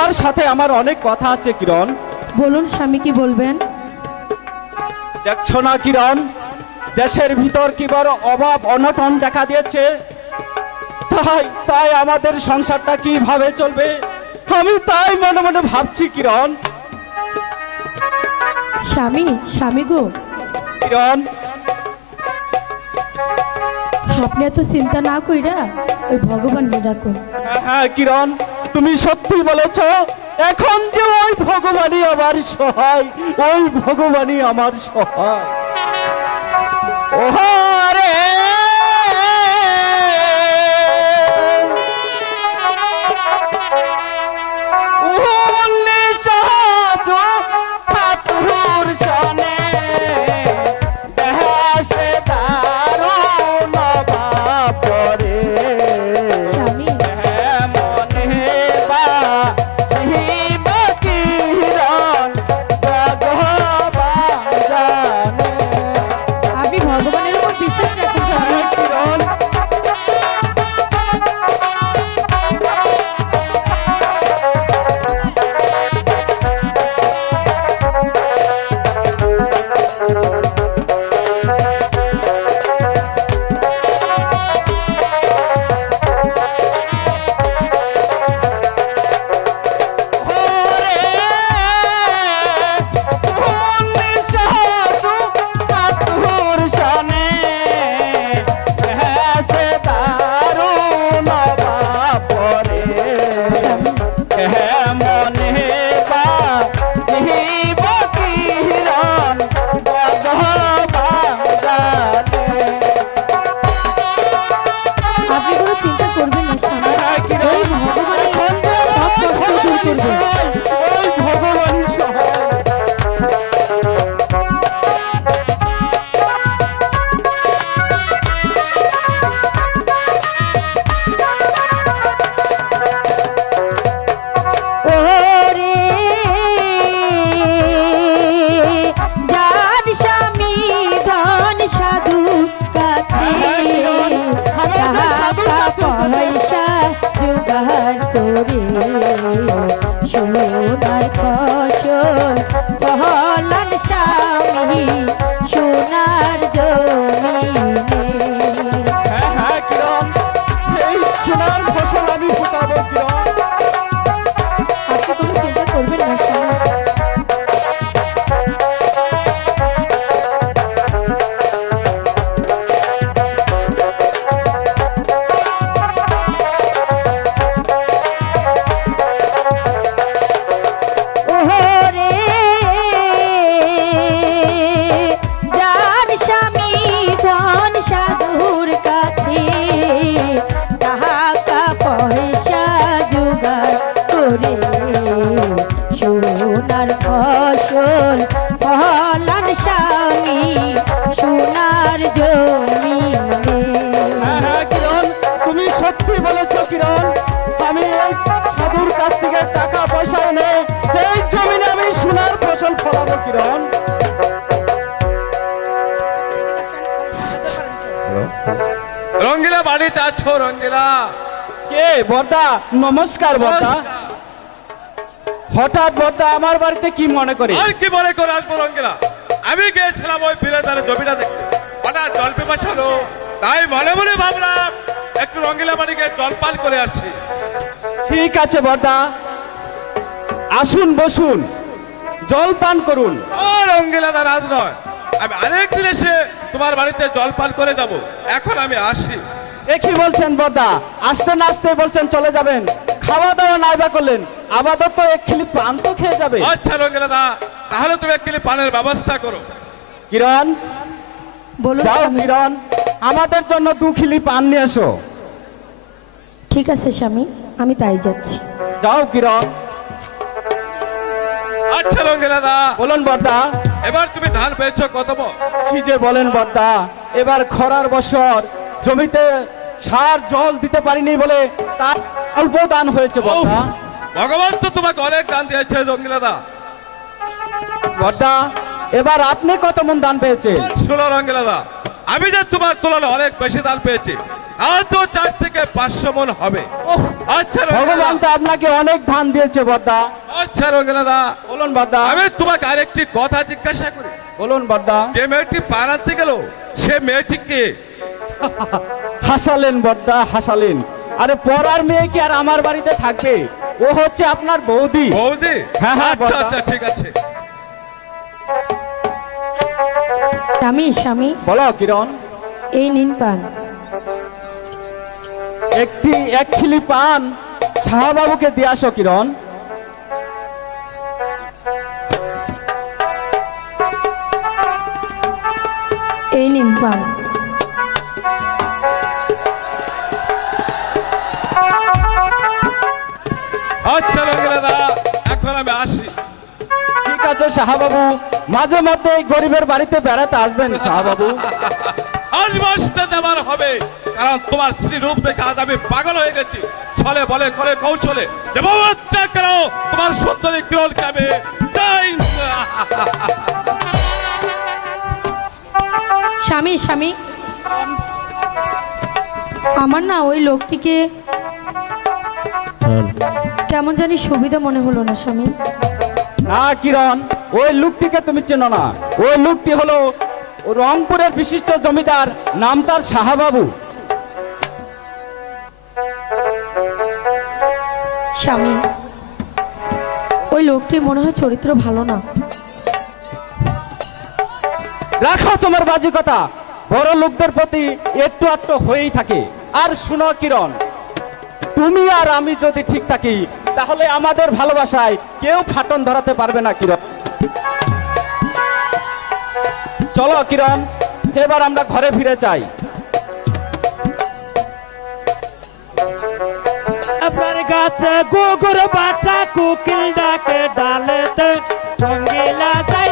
তোমার সাথে আমার অনেক কথা আছে কিরণ। বলুন স্বামী কি বলবেন? দেখছ না কিরণ? দেশের ভিতর কি বড় অভাব অনটন দেখা দিয়েছে। তাই তাই আমাদের সংসারটা কীভাবে চলবে? আমি তাই মনে মনে ভাবছি কিরণ। স্বামী স্বামী গো। কিরণ। আপনি এত চিন্তা না কইরা ওই ভগবান ডাকুন। হ্যাঁ, হ্যাঁ কিরণ। তুমি সত্যি বলেছ এখন যে ওই ভগবানই আমার সহায় ওই ভগবানই আমার সহায়। ওহারে আপনি কোনো চিন্তা করে সোনার ফসল। ফসল ফলান স্বামী সোনার জমিনে হ্যাঁ হ্যাঁ কিরণ তুমি সত্যি বলেছ কিরণ আমি এই সাধুর কাছ থেকে টাকা পয়সা এনে এই জমিনে আমি সোনার ফসল ফলাবো কিরণ। রঙ্গিলা বাড়িতে আছো রঙ্গিলা। কে বর্দা? নমস্কার বর্দা। হঠাৎ বর্দা আমার বাড়িতে কি মনে করে? আর কি মনে করে আসব রঙ্গিলা? আমি গিয়েছিলাম ওই বিরাটারে জমিটা দেখতে। হঠাৎ জল পিপাস হলো। তাই মনে মনে ভাবলাম একটু রঙ্গিলা বাড়িকে জলপান করে আসছি। ঠিক আছে বর্দা। আসুন বসুন। জল পান করুন। ও রঙ্গিলা দা রাজ নয়। আমি আরেকদিন এসে তোমার বাড়িতে জল জলপান করে যাব। এখন আমি আসি এ কি বলছেন বর্দা? আসতে না আসতে বলছেন চলে যাবেন। খাওয়া দাওয়া নাইবা করলেন। আপাতত এক খিলি পান তো খেয়ে যাবে। আচ্ছা রঙ্গিলা দা তাহলে তুমি একটি পানের ব্যবস্থা করো। কিরণ? বলুন যাও স্বামী। কিরণ আমাদের জন্য দু খিলি পান নিয়ে এসো। ঠিক আছে স্বামী আমি তাই যাচ্ছি। যাও কিরণ। আচ্ছা রঙ্গিলা দা বলুন বর্দা। এবার তুমি ধান পেয়েছ কত মণ? কি যে বলেন বর্দা এবার খরার বছর জমিতে সার জল দিতে পারিনি বলে তার অল্প দান হয়েছে বর্দা। ভগবান তো তোমাকে অনেক দান দিয়েছে রঙ্গিলা দা বর্দা এবার আপনি কত মন দান পেয়েছে শোনো রঙ্গিলা দা আমি যে তোমার তুলনায় অনেক বেশি দান পেয়েছি চার থেকে পাঁচশো মন হবে। আচ্ছা ভগবান তো আপনাকে অনেক ধান দিয়েছে আচ্ছা রঙ্গিলা দা বলুন আমি তোমাকে আরেকটি কথা জিজ্ঞাসা করি। বলুন বদ্দা যে মেয়েটি পাড়াতে গেল সে মেয়েটিকে হাসালেন বদ্দা হাসালেন। আরে পরার মেয়ে কি আর আমার বাড়িতে থাকবে? ও হচ্ছে আপনার বৌদি। বৌদি? হ্যাঁ, হ্যাঁ, আচ্ছা আচ্ছা ঠিক আছে। স্বামী স্বামী। বলো কিরণ। এই নিন পান। একটি এক খিলি পান শাহবাবুকে দিয়ে আসো কিরণ। এই নিন পান। আচ্ছা রঙ্গিলা এখন আমি আসি। ঠিক আছে শাহবাবু। মাঝে মধ্যে এই গরিবের বাড়িতে বেড়াতে আসবেন শাহবাবু। আসব আসতে দেওয়ার হবে কারণ তোমার স্ত্রী রূপ দেখে আজ আমি পাগল হয়ে গেছি। ছলে বলে করে কৌশলে দেবত্যাগ করো তোমার সুন্দরী আমি চাই স্বামী স্বামী। আমার না ওই লোকটিকে কেমন জানি সুবিধা মনে হলো না স্বামী। না কিরণ ওই লোকটিকে তুমি চেনো না। ওই লোকটি হলো রংপুরের বিশিষ্ট জমিদার নাম তার শাহবাবু। স্বামী ওই লোকটির মনে হয় চরিত্র ভালো না। রাখো তোমার বাজি কথা। বড় লোকদের প্রতি একটু একটু হয়েই থাকে। আর শুনো কিরণ তুমি আর আমি যদি ঠিক থাকি তাহলে আমাদের ভালোবাসায় কেউ ফাটন ধরাতে পারবে না, কিরণ। চলো, কিরণ, এবার আমরা ঘরে ফিরে চাই গাছে গোগর বাচ্চা কুকিল ডাকে ডালেতে, রঙ্গিলা যাই